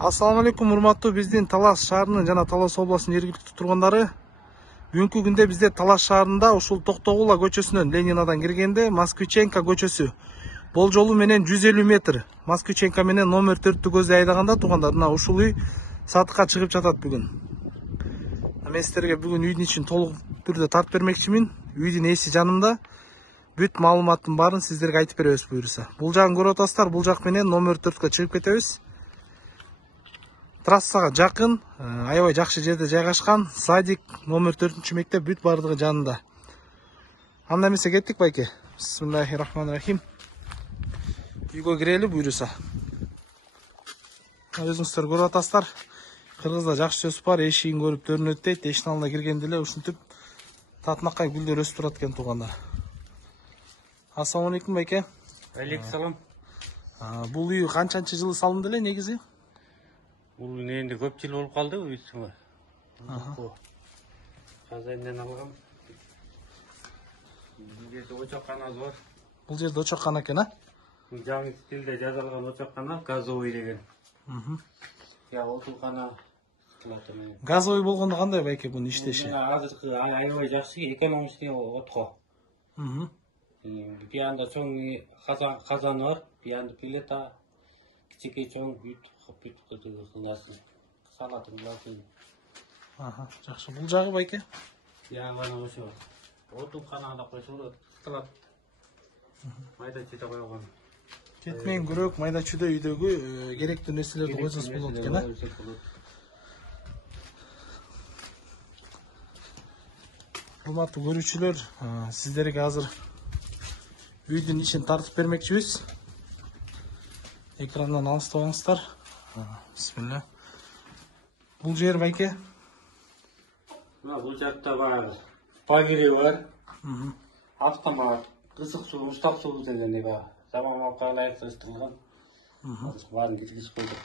Assalamu алейкум, урматтуу биздин Талас шаарынын жана Талас областынын жергиликтүү тургундары. Бүгүнкү күндө бизде Талас шаарында ушул Токтогула көчөсүнөн Ленинадан киргенде Москвиченко көчөсү болжолу менен 150 метр. Москвиченко менен номер 4-тү көздөй айдаганда тургундар мына ушул үй сатыкка чыгып жатат бүгүн. Мен сиздерге бүгүн үйдүн ичин толук түрдө тартып бермекчимин. Үйдүн ээси жанымда. Бүт маалыматтын баарын сиздерге айтып беребиз буюрса. Бул жагын көрүп атасыздар, бул жак менен номер 4-кө чыгып кетебиз. Трассага жакын, аябай жакшы жерде жайгашкан, садик, номер 4-чү мектеп бүт бардыгы жанында. Анда эмесе кеттик байке. Бисмиллахиррахманиррахим. Үйгө кирели буюрса. Өзүңүздөр көрүп атасыздар. Кыргызда жакшы сөз бар, эшигин көрүп төрүнөт дейт. Эшиктин алдына киргенде эле ушинтип татынакай гүлдөр өсүп турат экен туугандар. Ассаламу алейкум байке. Алейкум салам. Бул үй канчанчы жылы салынды эле негизи? Бул энди көп жыл болуп калды үйсүңө. Казайдан алгам. Бул жерде очокканасы бар. Бул жерде очоккана экен, Жаңы стилде жазылган очоккана, газовый деген. Я отулкана. Газовый болгондо кандай байке бунун иштеши? Азыркы аябай жакшы, экономичный отко. Биянда чоң казаны бар, биянда плита, кичике чоң бүт кыласын. Салатын кыласын. Жакшы. Бул жагы байке? Я мана ошо. Отулканада койсолот, кытылат. Майда чыта койгон. Кетмен күрөк, майда чүйдө үйдөгү керектүү нерселерди койсоңуз болот экен, Урматтуу көрүүчүлөр, сиздерге азыр үйдүн ишин тартып бермекчибиз. Экрандан алыстабаңыздар. Бисмилла. Бул жер байке? Бул жакта бар. Багири бар. Автомат, кызык суу, уштак суу дегендей бар. Заманбапка ылайыкташтырылган. Баарын киргизип койдук.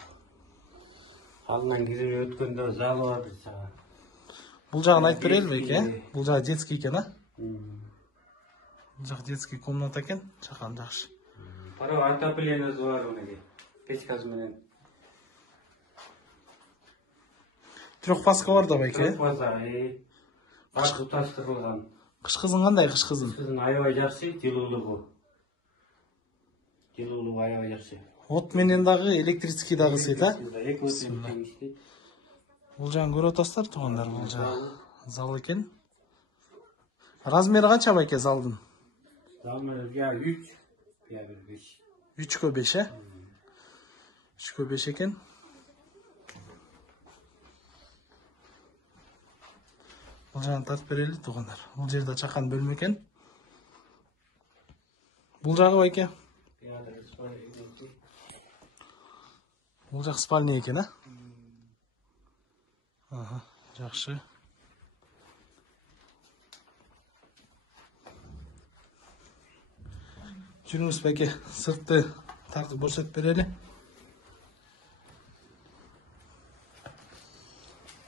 Алдынан кирип өткөндө залы бар жагы. Бул жагын айтып берели байке? Бул жагы детский экен, Бул жак детский комната экен, чакан жакшы. Пара отоплениеси бар мынеге. Печкасы менен. Трёхфазка бар да байке? Трёхфаза, баш туташтырылган. Кышкызын кандай кышкызын? Кышкызын аябай жакшы, жылуулугу. Жылуулугу аябай жакшы. От менен дагы, электрический дагы сыйт, Бул жагын көрүп атасыздар туугандар, бул жагы зал экен. Размери канча байке залдын? Размери 3, 5. 3-кө 5, 3-кө 5 экен. Бул жагын тартып берели туугандар. Бул жерде чакан бөлмө экен. Бул жагы байке? Бул жак спальня экен, Жакшы. Жүрүңүз байке, сыртты тартып көрсөтүп берели.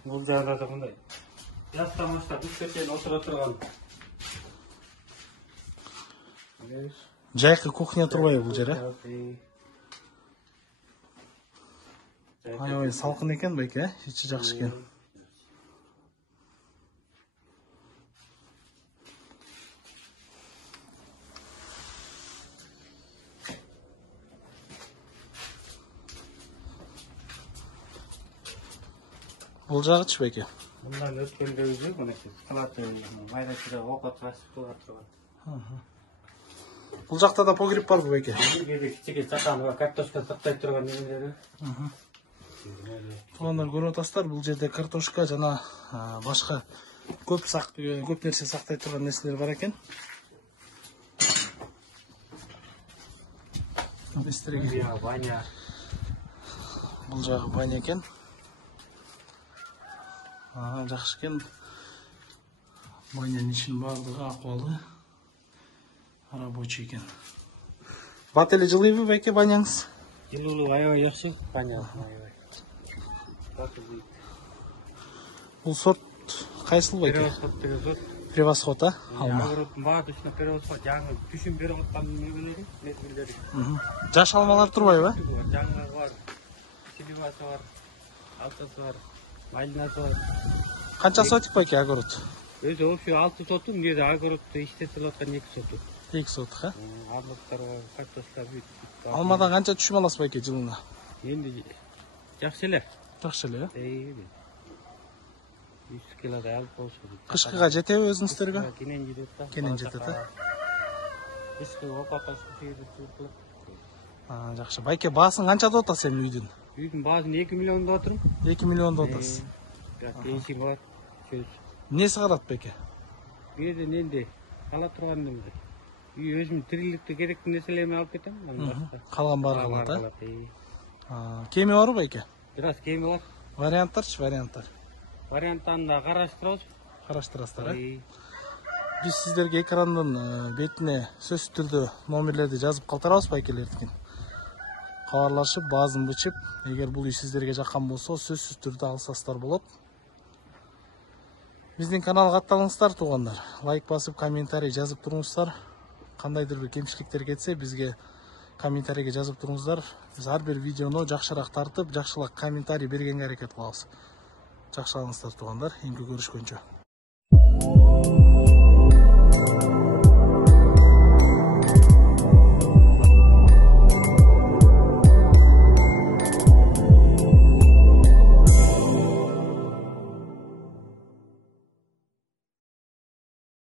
Бул жагда да мындай. Жастан баштап үчкө чейин отура турган. Жайкы кухня турбайбы бул жер, Аябай салкын экен байке, ичи жакшы экен. Бул жагычы байке? Мындан өткөндө өзү мынакей кылат, майда чыда окот ташып кылат турган. Бул жакта да погреб барбы байке? Кичике чаканы бар, картошка сактай турган нерселери. Туугандар көрүп атасыздар, бул жерде картошка жана башка көп нерсе сактай турган нерселер бар экен. Баня. Бул жагы баня экен. Жакшы экен. Банянын ишинин бардыгы акыбалы рабочий экен. Бат эле жылыйбы байке баняңыз? Жылуулугу аябай жакшы, баня аябай. Бул сорт кайсыл байке? Превосход, алма. Точно превосход. Жаңы түшүн берип аткан небелери. Жаш алмалар турбайбы? Жаңы бар. Силимасы бар, алтысы бар, малинасы бар. Канча сотик байке огород? Өзі общий 6 соту, мына жерде огородты иштетилип аткан 2 соту. 2 сотик, а? Арбуздар бар, картоштар бүт. Алмадан канча түшүм аласыз байке жылына? Енді жакшы эле. Жакшы эле, э? 100 килодай алып болсо. Кышкыга жетеби өзүңүздөргө? Кенен жетет да. Кенен жетет, э? Кышкы опакасы жерде турду. Жакшы. Байке баасын канча деп атасыз эми үйдүн? Үйдүн баасын 2 миллиондо отурум. 2 миллион деп атасыз. Пенсия бар. Сөз. Эмнеси калат байке? Bu yerden endi kala turgandım. Үй өзүм тириликти керектүү нерселерimi алып кетем. Калган баары калат, Кеми барбы байке? Бир аз кеми бар. Варианттарчы, варианттар. Варианттарын да караштырабыз. Караштырасыздар, э? Биз сиздерге экрандын бетине сөзсүз түрдө номерлерди жазып калтырабыз байкелердикин. Кабарлашып, баазын бычып, эгер бул үй сиздерге жаккан болсо, сөзсүз түрдө алсаңыздар болот. Биздин каналга катталыңыздар туугандар. Лайк басып, комментарий жазып туруңуздар. Кандайдыр бир кемчиликтер кетсе, бизге комментарийге жазып туруңуздар. Биз ар бир видеону жакшыраак тартып, жакшылап комментарий бергенге аракет кылабыз. Жакшы алыңыздар туугандар. Эми көрүшкөнчө.